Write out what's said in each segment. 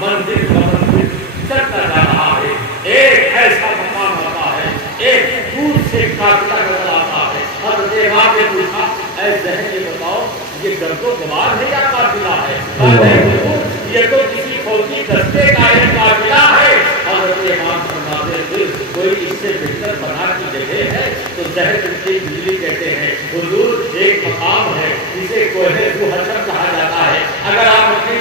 منزل منزل چلتا جا رہا ہے، ایک ایسا مقام ہوتا ہے، ایک دور سے قافلہ نظر آتا ہے۔ حضرت امام نے پوچھا اے ذہن یہ بتاؤ یہ گرد و غبار ہے یا قافلہ ہے؟ یہ تو کسی فوجی دستے کا ایک قافلہ ہے۔ حضرت امام فرماتے تھے کوئی اس سے بہتر بنا کی جگہ ہے تو زہر کی بجلی کہتے ہیں حضور ایک مقام ہے جسے کوہ ذو حشر کہا جاتا ہے، اگر آپ اپنی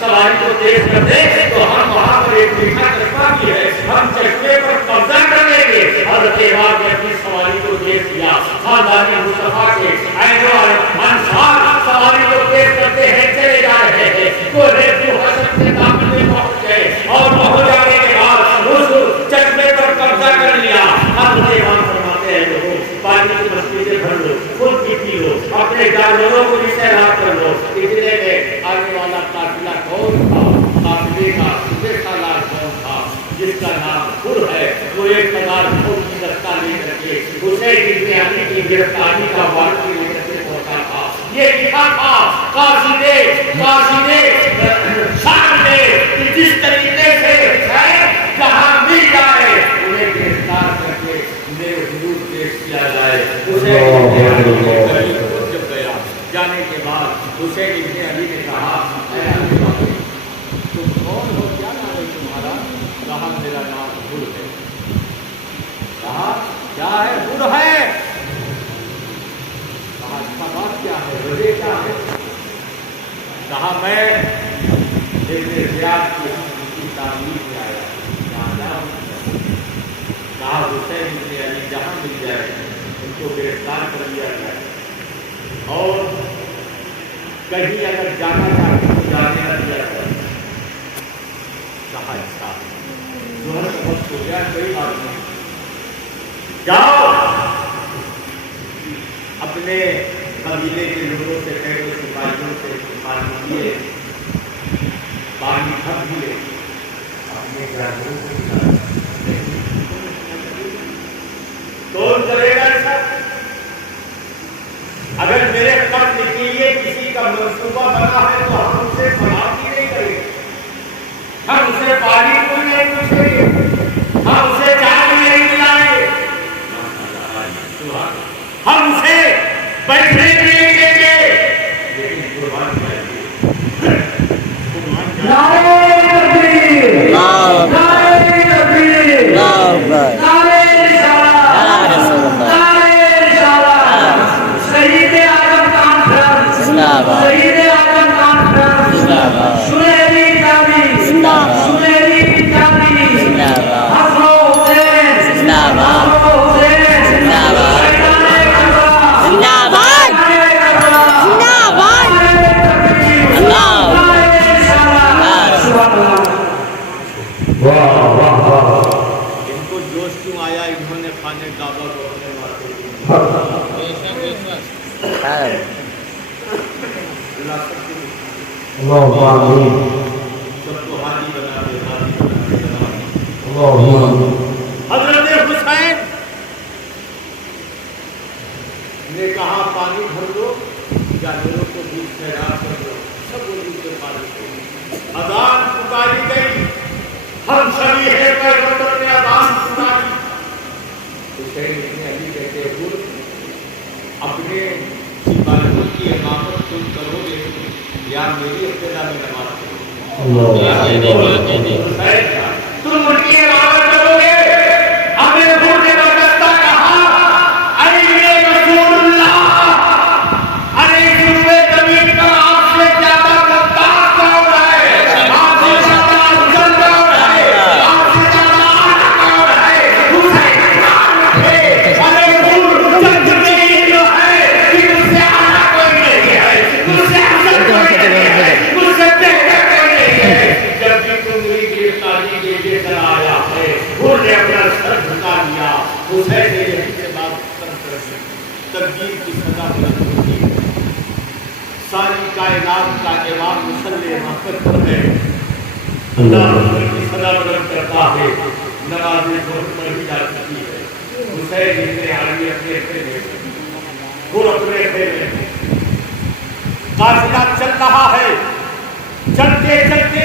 سواری کو تیز کر دیں تو ہم وہاں پر ایک میٹھا چشمہ بھی ہے، ہم چشمے پر قبضہ کر لیں گے۔ حضرت امام نے اپنی سواری کو تیز کیا، خاندانی مصطفیٰ کے عین انصار سواری کو تیز کرتے ہیں، چلے جا رہے ہیں، کوہ ذو حشر کے دامن میں پہنچ گئے اور پہنچ جانے کے بعد اس چشمے پر قبضہ کر لیا۔ حضرت امام فرماتے ہیں لوگوں پانی کی مستی سے بھر لو، خود بھی پی لو، اپنے جانوروں کو بھی سیراب کر لو۔ اتنے میں آنے والا قافلہ کون تھا؟ قافلے کا صوبے سالار کون تھا؟ جس کا نام خر ہے، وہ 1000 فوج کی دستہ لے کر کے حسین ابن علی کی گرفتاری کا وارث لے کر کے پہنچا تھا۔ یہ لکھا تھا قاصد شام نے کہ جس طریقے سے حسین جہاں مل جائے انہیں گرفتار کر کے میرے حضور پیش کیا جائے۔ حسین جب گیا جانے کے بعد حسین ابن علی نے کہا اے علی بابا تم کون ہو، کیا نام ہے تمہارا؟ کہا میرا نام حر ہے۔ کہا کیا ہے؟ حر ہے۔ کہا اس کا بات کیا ہے، وجہ کیا ہے؟ کہا میں ابن زیاد کی تعمیر میں آیا کہا حسین ابن علی جہاں مل جائے ان کو گرفتار کر لیا جائے اور کہیں اگر جانا چاہتے تو جانے نہ دیا جائے۔ کہا اچھا ظہر کا وقت ہو گیا، کوئی بات نہیں، جاؤ اپنے قبیلے کے لوگوں سے کہہ دو سپاہیوں سے پانی لیے پانی بھر لیے اپنے جانوروں کو کھلانا۔ کون کرے گا ایسا؟ اگر میرے قتل کے لیے کسی کا منصوبہ بنا ہے تو ہم اسے بناتی نہیں کریں گے، ہم اسے پانی کو نہیں پوچھیں گے، ہم اسے چائے نہیں پلائیں گے، ہم اسے بیٹھنے کے لیے دیں گے، لیکن قربان جائے حضرت حسین نے کہا پانی بھر دو، جانوروں کو دودھ سیراب کر دو، سب وہ دودھ سے پانی کو اذان پکاری گئی، ہم شریعہ پیغمبر نے اذان پکاری۔ حسین ابن علی کہتے ہیں اپنے سپاہیوں کی امامت تم کرو گے یا میری ابتدا میں نماز پڑھو گے؟ تم ان کی امامت کرو گے؟ ہمیں حر نے برگشتہ کہا اے رسول اللہ، ارے جنوبِ زمین کا آپ سے زیادہ غدار کون ہے؟ آپ سے زیادہ افضل کون ہے؟ آپ سے زیادہ اعلیٰ کون ہے؟ حسین خان ہے۔ ارے حر جنگ میں جو ہے کہ مجھ سے اعلیٰ کوئی نہیں ہے، مجھ سے افضل کوئی نہیں ہے، مجھ سے بہتر کوئی نہیں ہے۔ جب بھی تم میری گرفتاری کے لیے کر آیا ہے، حر نے اپنا سر جھکا لیا۔ حسین نے یہی سے بات ختم کر دی، تقدیر کی سزا بلند ہوتی ہے، ساری کائنات کا امام مصلی محمد پر ہے، اللہ رسول کی سزا بلند کرتا ہے، نماز ظہر پڑھی جا سکتی ہے۔ حسین ابن علی اپنے خیمے میں، حر اپنے خیمے میں، قافلہ چل رہا ہے، چلتے چلتے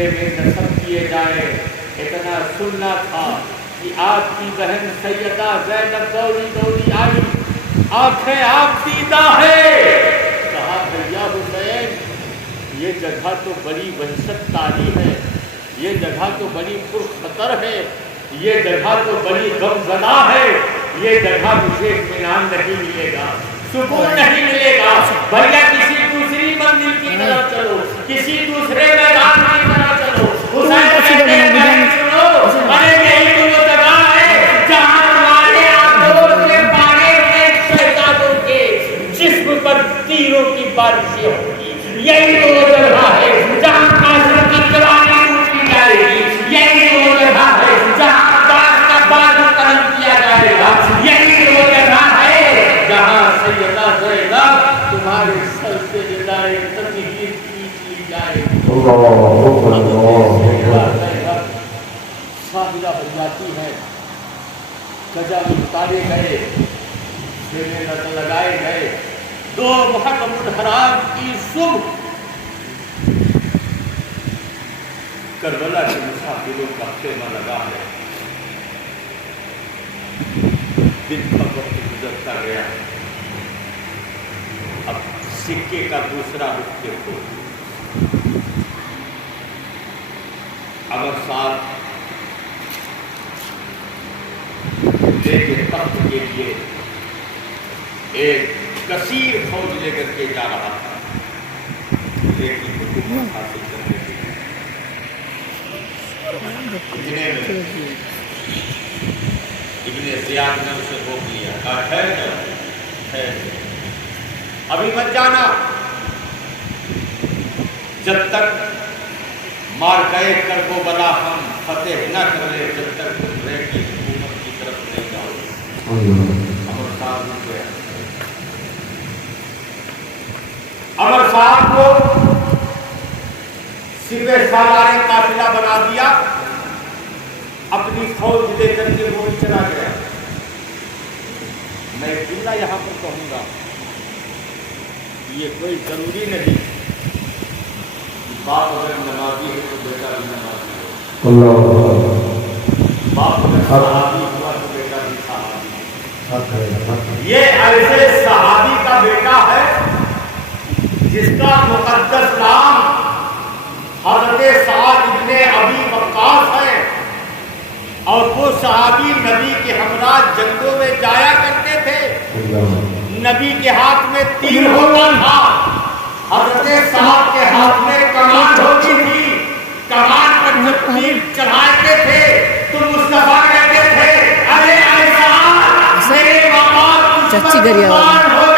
سکے میں نصب کیے جائے۔ اتنا سننا تھا کہ آپ کی بہن سیدہ زینب دوڑی دوڑی آئی، آنکھیں آپ دیدہ ہے، کہا بھیا حسین یہ جگہ تو بڑی وحشت طاری ہے، یہ جگہ تو بڑی پرخطر ہے، یہ جگہ تو بڑی غمزدہ ہے، یہ جگہ مجھے اطمینان نہیں ملے گا، سکون نہیں ملے گا، بھیا کسی دوسری منزل کی طرف چلو، کسی دوسرے میدان کی طرف چلو۔ حسین کہتے ہیں بہن سنو، ارے یہی تو وہ جگہ ہے جہاں تمہارے آنکھوں سے پانے میں شہزادوں کے جسم پر تیروں کی بارشیں ہوگی، یہی تو وہ جگہ ہے جہاں قاسم کی جوانی ٹوٹی جائے گی، یہی تو وہ جگہ ہے جہاں عباس کا بازو قلم کیا جائے گا، یہی تو وہ جگہ ہے جہاں سیدہ زینب تمہارے سر سے ردائے تطہیر کھینچ لی جائے۔ ساحلہ بن جاتی ہے، سجا اتارے گئے، سینے لگائے گئے، دو محرم الحرام کی صبح کربلا کے مسافروں کا خیمہ لگا ہے، دن کا وقت گزرتا گیا، اب سکے کا دوسرا رخ دیکھو، اگر ساتھ لے کے تخت کے لیے ایک کثیر فوج لے کر کے جا رہا تھا، لیکن حکومت حاصل کرنے کے لیے ابن زیاد نے اسے روک لیا، کہا ٹھہر جاؤ، ابھی مت جانا، جب تک مارکہ کربلا ہم فتح نہ کر لے، جب تک تم ریڈ کی حکومت کی طرف نہیں جاؤ۔ امر صاحب رک گیا، امر صاحب کو سپہ سالار قافلہ بنا دیا، اپنی فوج لے کر کے وہ چلا گیا۔ میں ایک جملہ یہاں پر کہوں گا، یہ کوئی ضروری نہیں باپ اگر نمازی ہے تو بیٹا بھی نمازی ہو، باپ اگر صحابی ہوا تو بیٹا بھی صحابی۔ یہ ایسے صحابی کا بیٹا ہے جس کا مقدس نام حضرت سعد ابن ابی وقاص ہے، اور وہ صحابی نبی کے ہمراہ جنگوں میں جایا کرتے تھے، نبی کے ہاتھ میں تیر ہوتا تھا، حضرت صاحب کے ہاتھ میں کمان ہوتی تھی، کمان پر جب تیر چڑھاتے تھے تو مصطفیٰ کہتے تھے ارے ایسا میرے باپ مسلمان ہو